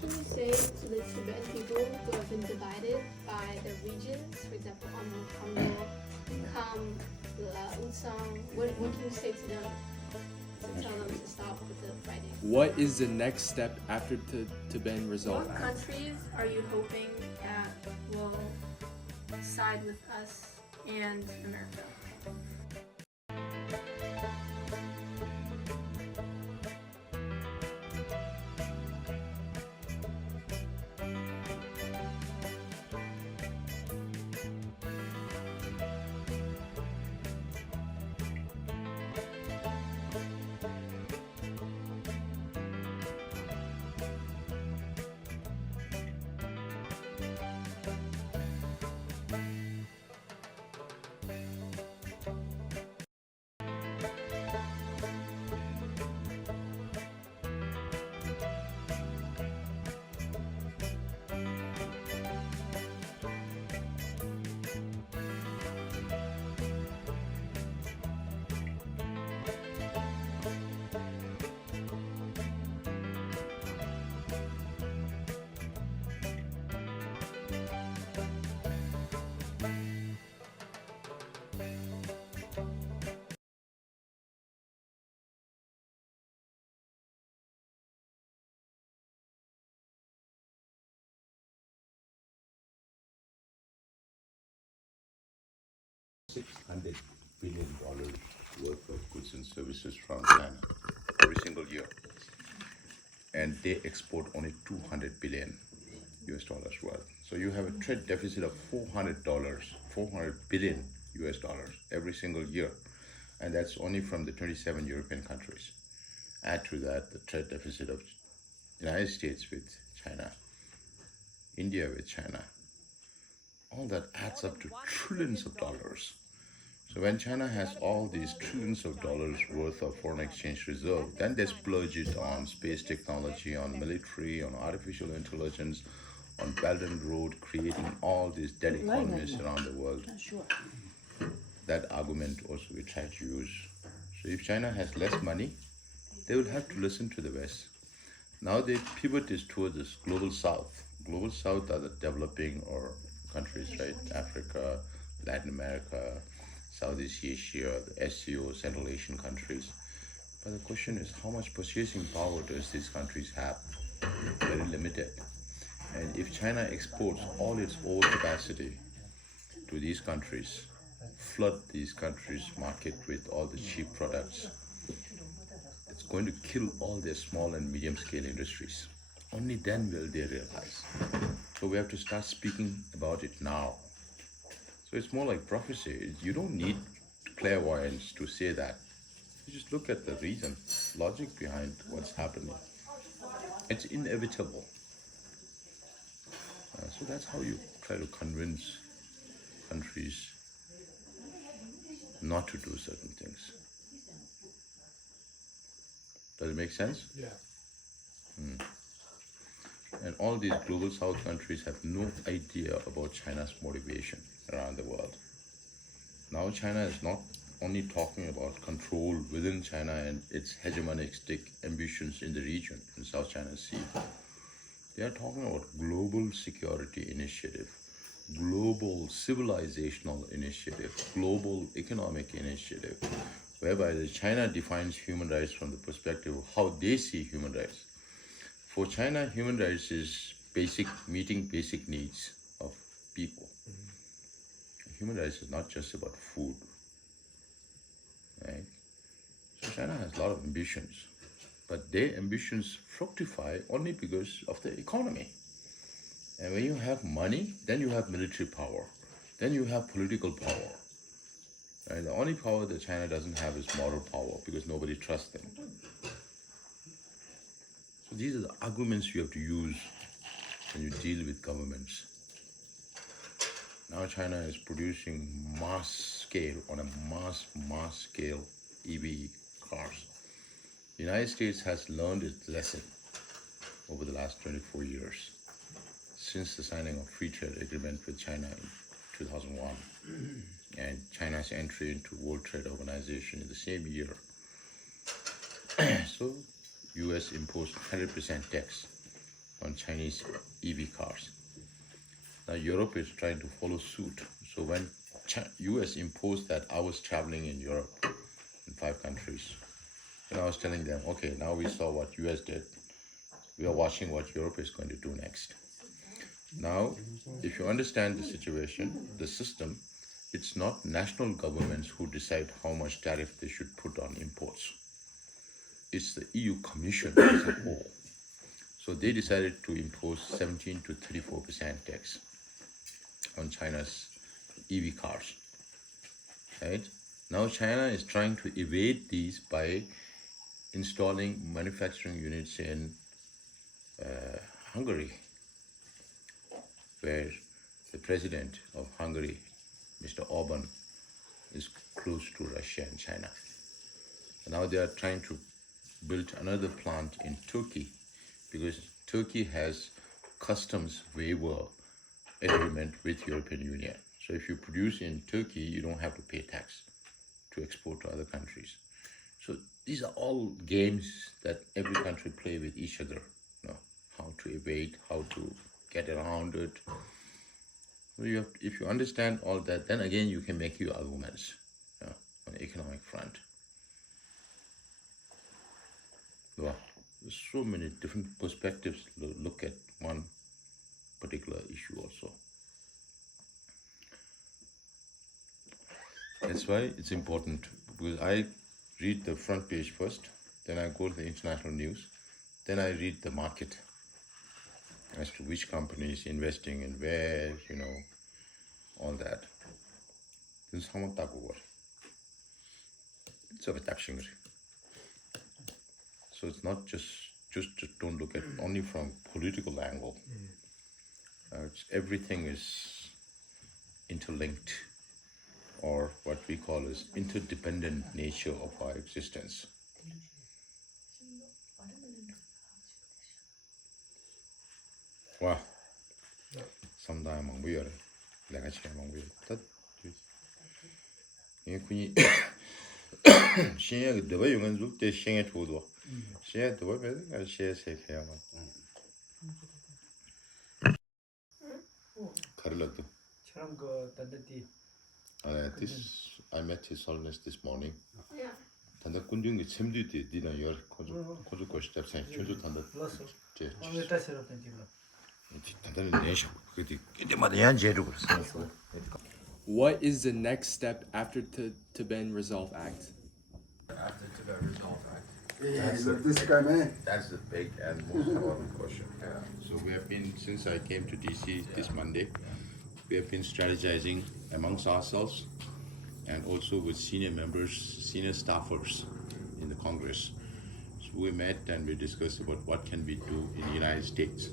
can you say to the Tibetan people who have been divided by the regions, for example, Amur, Congo, Kham, Utsang, what can you say to them to tell them to stop with the fighting? What is the next step after Tibetan Resolve What Act? countries are you hoping that will side with us and America? $600 billion worth of goods and services from China every single year. And they export only 200 billion US dollars worth. So you have a trade deficit of $400 billion US dollars every single year. And that's only from the 27 European countries. Add to that the trade deficit of United States with China, India with China. All that adds up to trillions of dollars. So when China has all these trillions of dollars worth of foreign exchange reserve, then they splurge it on space technology, on military, on artificial intelligence, on Belt and Road, creating all these dead economies around the world. That argument also we try to use. So if China has less money, they will have to listen to the West. Now they pivot is towards this global South. Global South are the developing or countries, right? Africa, Latin America, Southeast Asia, the SCO, Central Asian countries. But the question is, how much purchasing power does these countries have? Very limited. And if China exports all its overcapacity to these countries, flood these countries' market with all the cheap products, it's going to kill all their small and medium scale industries. Only then will they realize. So we have to start speaking about it now. So it's more like prophecy. You don't need clairvoyance to say that. You just look at the reason, logic behind what's happening. It's inevitable. So that's how you try to convince countries not to do certain things. Does it make sense? Yeah. And all these global South countries have no idea about China's motivation around the world. Now China is not only talking about control within China and its hegemonistic ambitions in the region, in South China Sea. They are talking about global security initiative, global civilizational initiative, global economic initiative, whereby China defines human rights from the perspective of how they see human rights. For China, human rights is meeting basic needs of people. Human rights is not just about food, right? So China has a lot of ambitions, but their ambitions fructify only because of the economy. And when you have money, then you have military power, then you have political power. Right? The only power that China doesn't have is moral power because nobody trusts them. So these are the arguments you have to use when you deal with governments. Now China is producing mass scale, on a mass scale EV cars. The United States has learned its lesson over the last 24 years since the signing of free trade agreement with China in 2001 and China's entry into World Trade Organization in the same year. So US imposed 100% tax on Chinese EV cars. Now Europe is trying to follow suit. So when US imposed that, I was traveling in Europe in 5 countries. And I was telling them, okay, now we saw what US did. We are watching what Europe is going to do next. Now, if you understand the situation, the system, it's not national governments who decide how much tariff they should put on imports. It's the EU Commission as a whole. So they decided to impose 17 to 34% tax on China's EV cars. Right? Now China is trying to evade these by installing manufacturing units in Hungary, where the president of Hungary, Mr. Orban, is close to Russia and China. Now they are trying to build another plant in Turkey because Turkey has customs waiver agreement with European Union. So if you produce in Turkey, you don't have to pay tax to export to other countries. So these are all games that every country play with each other. How to evade, how to get around it. So if you understand all that, then again you can make your arguments on the economic front. Well, there's so many different perspectives to look at one particular issue also. That's why it's important, because I read the front page first, then I go to the international news, then I read the market as to which company is investing in where, all that. This is how much talk over. So it's not just don't look at only from political angle. Everything is interlinked, or what we call as interdependent nature of our existence. Wow. Sometime among we are like a chair among we that you can share the way you can look the share it would share the way I share say here. Karlatu. This I met His Holiness this morning. Yeah. 단다 군중이 첨디디 니나 열 고주 고시다 생 춘주 단다 제 단다는 내셔 그디 이때마다 연제로 그랬어. What is the next step after the Tibetan Resolve Act? After the Tibet Resolve Act. That's the big and most important question. So we have been, since I came to DC this Monday, we have been strategizing amongst ourselves and also with senior members, senior staffers in the Congress. So we met and we discussed about what can we do in the United States.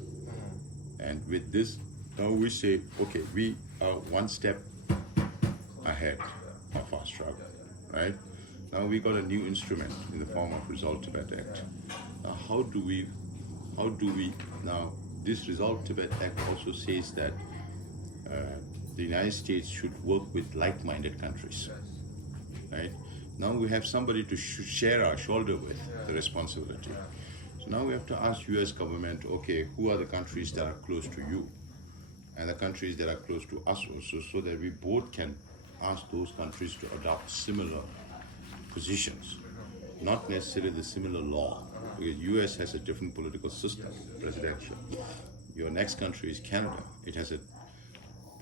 And with this, now we say, okay, we are one step ahead of our struggle, right? Now we got a new instrument in the form of Resolve Tibet Act. Now how do we, now this Resolve Tibet Act also says that the United States should work with like-minded countries, right? Now we have somebody to share our shoulder with the responsibility. So now we have to ask US government, okay, who are the countries that are close to you and the countries that are close to us also, so that we both can ask those countries to adopt similar positions, not necessarily the similar law, because US has a different political system, presidential. Your next country is Canada. It has a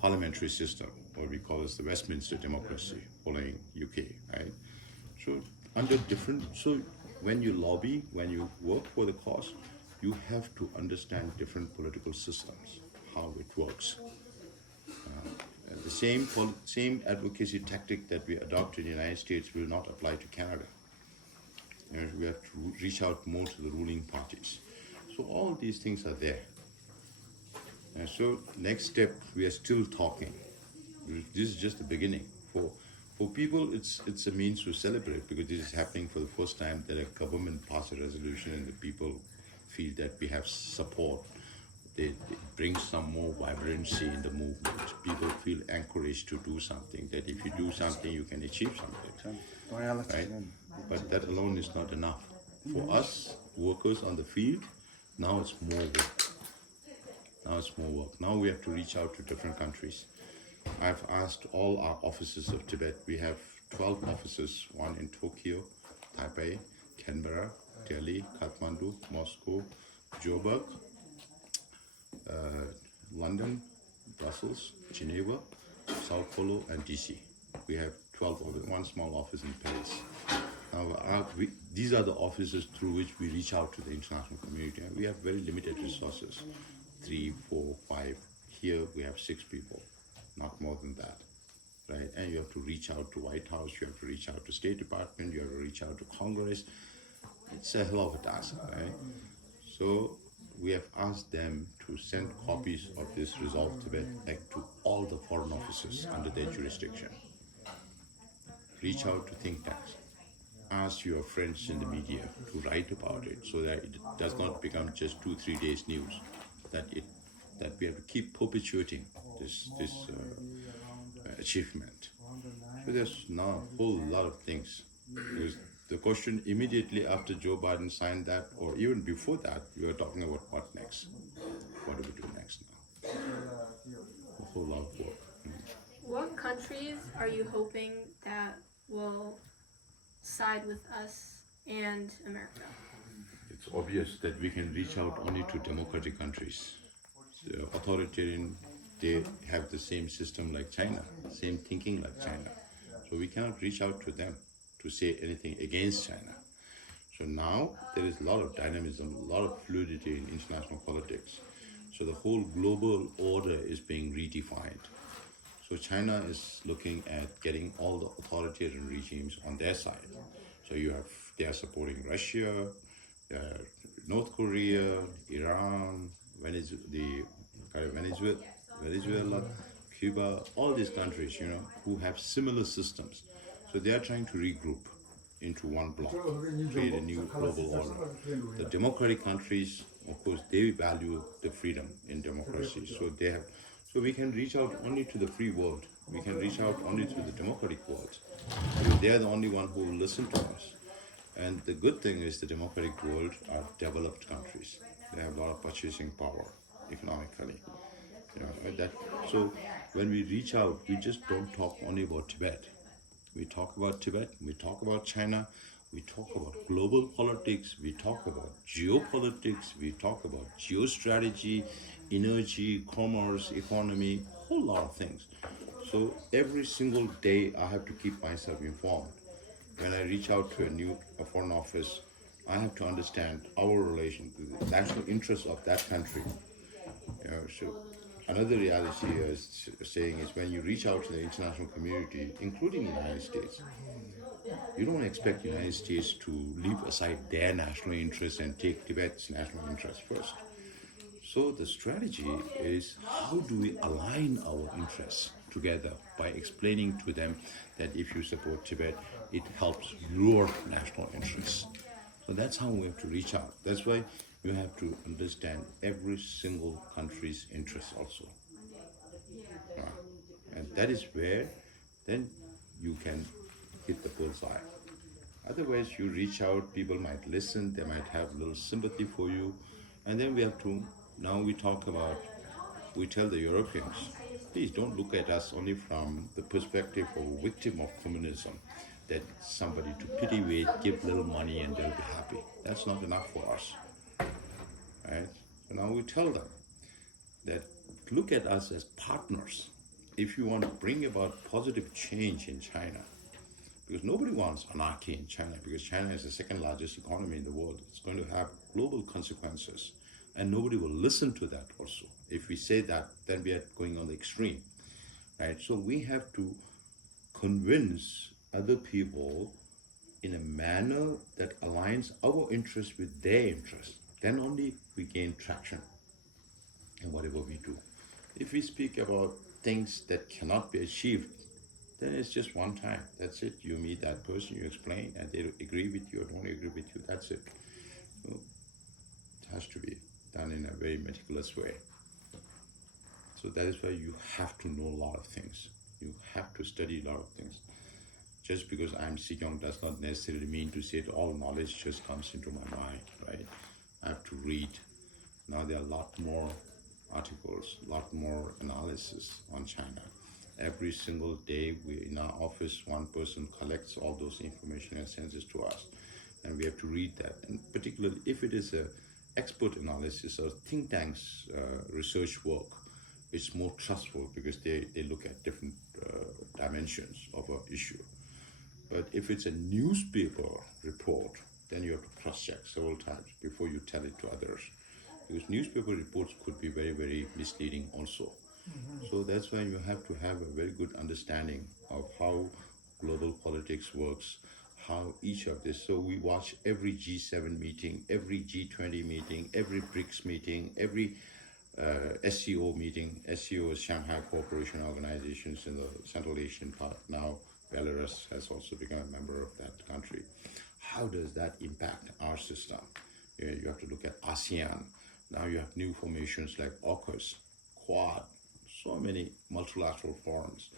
parliamentary system, or we call this the Westminster democracy, following UK, right? So under different, so when you lobby, when you work for the cause, you have to understand different political systems, how it works. The same advocacy tactic that we adopt in the United States will not apply to Canada. And we have to reach out more to the ruling parties. So all these things are there. And so next step, we are still talking. This is just the beginning. For people, it's a means to celebrate, because this is happening for the first time that a government passes a resolution and the people feel that we have support. It brings some more vibrancy in the movement. People feel encouraged to do something, that if you do something, you can achieve something, right? But that alone is not enough. For us, workers on the field, now it's more work. Now it's more work. Now we have to reach out to different countries. I've asked all our offices of Tibet. We have 12 offices, one in Tokyo, Taipei, Canberra, Delhi, Kathmandu, Moscow, Joburg, London, Brussels, Geneva, Sao Paulo, and DC. We have 12 of it, one small office in Paris. Now, these are the offices through which we reach out to the international community. And we have very limited resources, 3, 4, 5. Here we have 6 people, not more than that, right? And you have to reach out to White House, you have to reach out to State Department, you have to reach out to Congress. It's a hell of a task, right? So we have asked them to send copies of this Resolve Tibet Act to all the foreign offices under their jurisdiction. Reach out to think tanks. Ask your friends in the media to write about it so that it does not become just 2-3 days news. That we have to keep perpetuating this achievement. So there's now a whole lot of things. Because the question immediately after Joe Biden signed that, or even before that, we were talking about what next. What do we do next now? A whole lot of work. What countries are you hoping that will side with us and America? It's obvious that we can reach out only to democratic countries. The authoritarian, they have the same system like China, same thinking like China. So we cannot reach out to them to say anything against China. So now there is a lot of dynamism, a lot of fluidity in international politics. So the whole global order is being redefined. So China is looking at getting all the authoritarian regimes on their side. So they are supporting Russia, North Korea, Iran, Venezuela, Cuba, all these countries, who have similar systems. So they are trying to regroup into one bloc, create a new global order. The democratic countries, of course, they value the freedom in democracy. So we can reach out only to the free world. We can reach out only to the democratic world. Because they are the only one who will listen to us. And the good thing is the democratic world are developed countries. They have a lot of purchasing power economically. So when we reach out, we just don't talk only about Tibet. We talk about Tibet, we talk about China, we talk about global politics, we talk about geopolitics, we talk about geostrategy, energy, commerce, economy, a whole lot of things. So every single day I have to keep myself informed. When I reach out to a foreign office, I have to understand our relation to the national interests of that country. So another reality is saying is when you reach out to the international community, including the United States, you don't expect the United States to leave aside their national interests and take Tibet's national interests first. So the strategy is how do we align our interests together by explaining to them that if you support Tibet, it helps your national interests. So that's how we have to reach out. That's why you have to understand every single country's interests also. And that is where then you can hit the bullseye. Otherwise, you reach out, people might listen, they might have a little sympathy for you. And then we tell the Europeans, please don't look at us only from the perspective of a victim of communism, that somebody to pity with, give little money and they'll be happy. That's not enough for us. Right? So now we tell them that look at us as partners. If you want to bring about positive change in China, because nobody wants anarchy in China, because China is the second largest economy in the world. It's going to have global consequences, and nobody will listen to that also. If we say that, then we are going on the extreme, right? So we have to convince other people in a manner that aligns our interests with their interests. Then only we gain traction in whatever we do. If we speak about things that cannot be achieved, then it's just one time. That's it. You meet that person, you explain, and they agree with you or don't agree with you. That's it. So it has to be done in a very meticulous way. So that is why you have to know a lot of things. You have to study a lot of things. Just because I'm Sikyong does not necessarily mean to say that all knowledge just comes into my mind, right? I have to read. Now there are a lot more articles, a lot more analysis on China. Every single day, in our office, one person collects all those information and sends it to us, and we have to read that. And particularly if it is a expert analysis or think tanks research work, it's more trustful because they look at different dimensions of an issue. But if it's a newspaper report, then you have to cross-check several times before you tell it to others, because newspaper reports could be very, very misleading also. So that's why you have to have a very good understanding of how global politics works, how each of this. So we watch every G7 meeting, every G20 meeting, every BRICS meeting, every SCO meeting. SCO is Shanghai Cooperation Organizations in the Central Asian part. Now Belarus has also become a member of that country. How does that impact our system? You have to look at ASEAN. Now you have new formations like AUKUS, Quad, so many multilateral forums.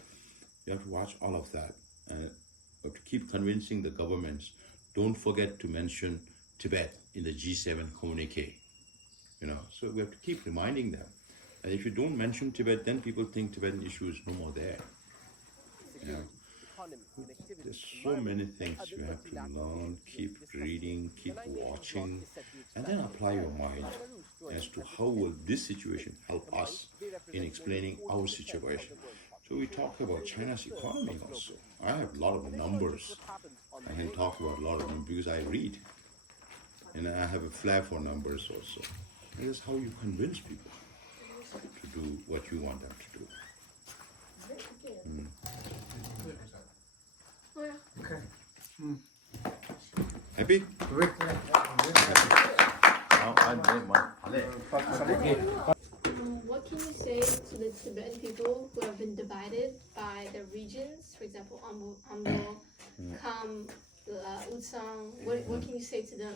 You have to watch all of that, and you have to keep convincing the governments. Don't forget to mention Tibet in the G7 communique. So we have to keep reminding them. And if you don't mention Tibet, then people think Tibetan issue is no more there. There's so many things you have to learn, keep reading, keep watching, and then apply your mind as to how will this situation help us in explaining our situation. So we talk about China's economy also. I have a lot of numbers. I can talk about a lot of them because I read. And I have a flair for numbers also. And that's how you convince people to do what you want them to do. Happy? What can you say to the Tibetan people who have been divided by the regions? For example, Ambo, Kham, Utsang. What can you say to them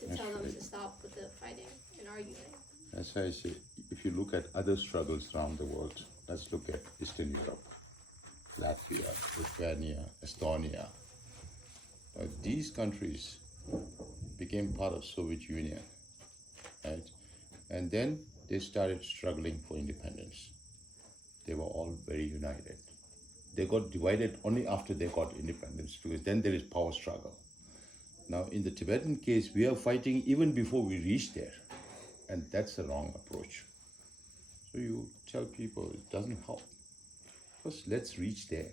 to tell them to stop with the fighting and arguing? That's why I say, if you look at other struggles around the world, let's look at Eastern Europe, Latvia, Lithuania, Estonia. These countries became part of Soviet Union, right? And then they started struggling for independence. They were all very united. They got divided only after they got independence, because then there is power struggle. Now, in the Tibetan case, we are fighting even before we reach there, and that's the wrong approach. So you tell people it doesn't help. First, let's reach there.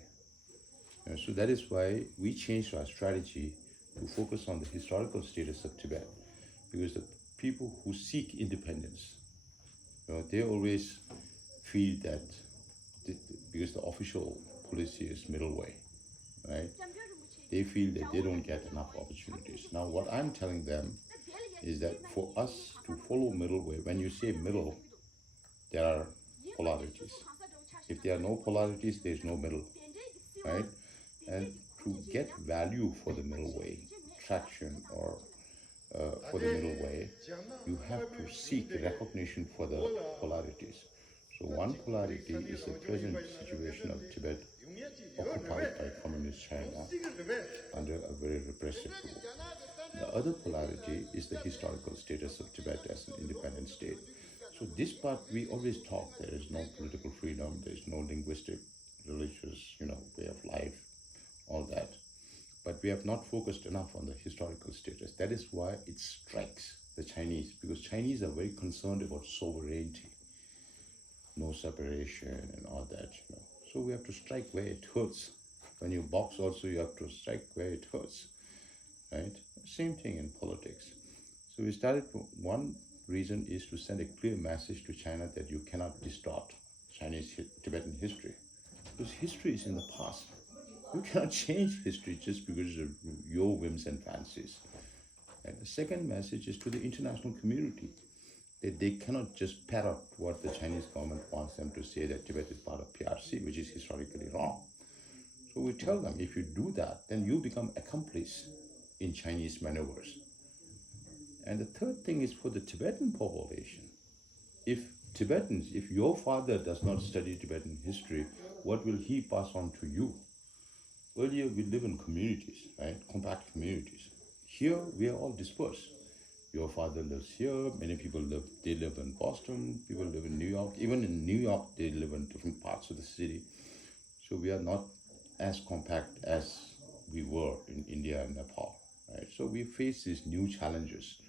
So that is why we changed our strategy to focus on the historical status of Tibet, because the people who seek independence, they always feel that because the official policy is middle way, right? They feel that they don't get enough opportunities. Now, what I'm telling them is that for us to follow middle way, when you say middle, there are polarities. If there are no polarities, there's no middle, right? And to get value for the middle way, traction or for the middle way, you have to seek recognition for the polarities. So one polarity is the present situation of Tibet occupied by communist China under a very repressive rule. The other polarity is the historical status of Tibet as an independent state. So this part we always talk, there is no political freedom, there is no linguistic, religious, way of life, all that. But we have not focused enough on the historical status. That is why it strikes the Chinese, because Chinese are very concerned about sovereignty, no separation and all that, So we have to strike where it hurts. When you box also, you have to strike where it hurts, right? Same thing in politics. So we started, one reason is to send a clear message to China that you cannot distort Chinese Tibetan history, because history is in the past. You cannot change history just because of your whims and fancies. And the second message is to the international community, that they cannot just parrot what the Chinese government wants them to say, that Tibet is part of PRC, which is historically wrong. So we tell them, if you do that, then you become accomplice in Chinese maneuvers. And the third thing is for the Tibetan population. If your father does not study Tibetan history, what will he pass on to you? Earlier, we live in communities, right? Compact communities. Here, we are all dispersed. Your father lives here. Many people live. They live in Boston. People live in New York. Even in New York, they live in different parts of the city. So we are not as compact as we were in India and Nepal. Right? So we face these new challenges.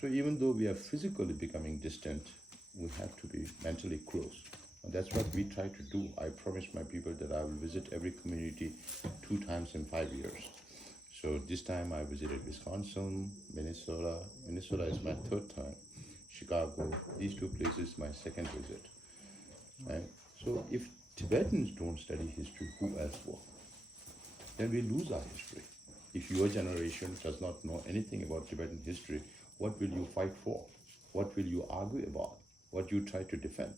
So even though we are physically becoming distant, we have to be mentally close. And that's what we try to do. I promise my people that I will visit every community 2 times in 5 years. So this time I visited Wisconsin, Minnesota. Minnesota is my 3rd time. Chicago. These 2 places my 2nd visit. Right? So if Tibetans don't study history, who else will? Then we lose our history. If your generation does not know anything about Tibetan history, what will you fight for? What will you argue about? What you try to defend?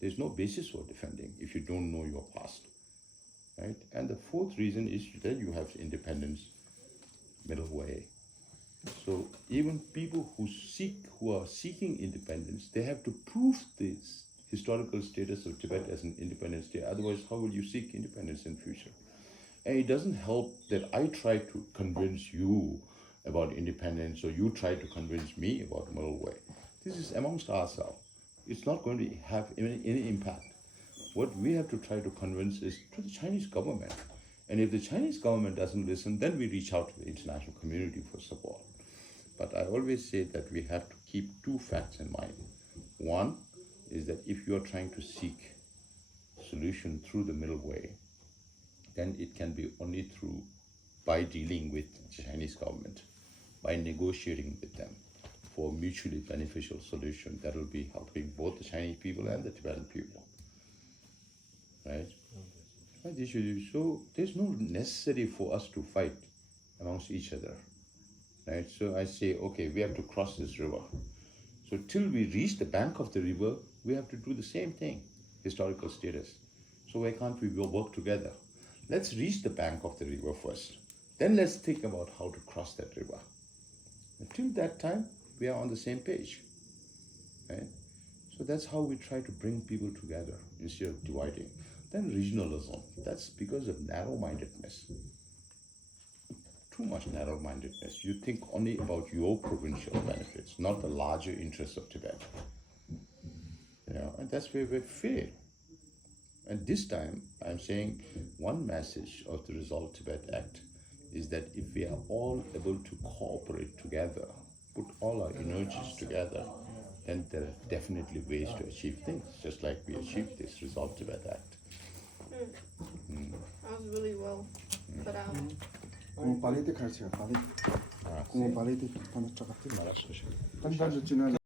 There's no basis for defending if you don't know your past. Right? And the 4th reason is that you have independence, middle way. So even people who are seeking independence, they have to prove this historical status of Tibet as an independent state. Otherwise, how will you seek independence in future? And it doesn't help that I try to convince you about independence or you try to convince me about middle way. This is amongst ourselves. It's not going to have any impact. What we have to try to convince is to the Chinese government. And if the Chinese government doesn't listen, then we reach out to the international community for support. But I always say that we have to keep 2 facts in mind. One is that if you are trying to seek solution through the middle way, then it can be only through by dealing with the Chinese government, by negotiating with them for mutually beneficial solution that will be helping both the Chinese people and the Tibetan people. Right? So there's no necessity for us to fight amongst each other. Right? So I say, okay, we have to cross this river. So till we reach the bank of the river, we have to do the same thing, historical status. So why can't we work together? Let's reach the bank of the river first. Then let's think about how to cross that river. Until that time, we are on the same page. Right? So that's how we try to bring people together instead of dividing. Then regionalism, that's because of narrow-mindedness. Too much narrow-mindedness. You think only about your provincial benefits, not the larger interests of Tibet. And that's where we fail. And this time, I'm saying one message of the Resolve Tibet Act is that if we are all able to cooperate together, put all our energies together, then there are definitely ways to achieve things, just like we achieved this Resolve Tibet Act. That was really well put out. Kung palit ka siya, palit. Kung palit ka, paano tsaka? Tanda